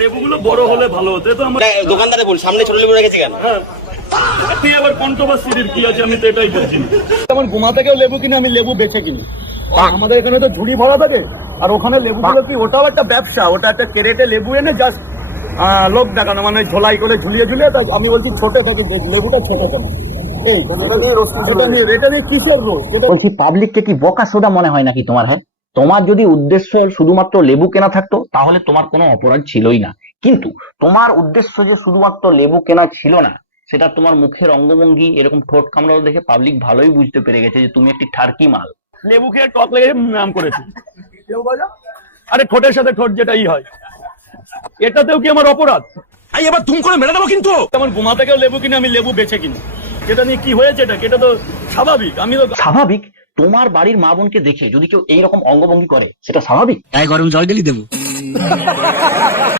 লেবুগুলো বড় হলে ভালো হতো। তো আমরা দোকানদারে বল সামনে ছোট লেবু রেখেছি কেন? হ্যাঁ, তুই আবার কন্ট্রোভার্সির কি আছে আমি তো এটাই বলছি। যেমন গোমা থেকেও লেবু কিনে আমি লেবু বেছে কিনি। আমাদের এখানে তো ঝুড়ি ভরা থাকে, আর ওখানে লেবুগুলো কি ওটাও একটা ব্যবসা, ওটা একটা ক্যারেটে লেবু এনে জাস্ট লোক দেখানো, মানে ঝোলাই করে ঝুলিয়ে ঝুলিয়ে। তাই আমি বলছি ছোট থেকে লেবুটা ছোট কেন, এই এটা নিয়ে কিসের রোজ? বলছি পাবলিককে কি বোকা সোদা মনে হয় নাকি তোমার? হ্যাঁ, তোমার যদি উদ্দেশ্য শুধুমাত্র লেবু কেনা থাকতো তাহলে তোমার কোনো অপরাধ ছিলই না, কিন্তু তোমার উদ্দেশ্য যে শুধুমাত্র লেবু কেনা ছিল না, সেটা তোমার মুখের অঙ্গভঙ্গি এরকম ঠোঁট কামড়ানো দেখে পাবলিক ভালোই বুঝতে পেরে গেছে যে তুমি একটি টার্কি মাল। লেবু খেয়ে টক লেগে নাম করেছি। আরে ঠোঁটের সাথে ঠোঁট যেটাই হয়, এটাতেও কি আমার অপরাধ? এবার তুম করে মেরে দেবো কিন্তু। যেমন গোমা থেকেও লেবু কিনে আমি লেবু বেছে কিনি, সেটা নিয়ে কি হয়েছে? এটা তো স্বাভাবিক। আমি তো স্বাভাবিক? তোমার বাড়ির মা বোনকে দেখে যদি কেউ এইরকম অঙ্গভঙ্গি করে সেটা স্বাভাবিক? গরম জল ঢেলি দেবো।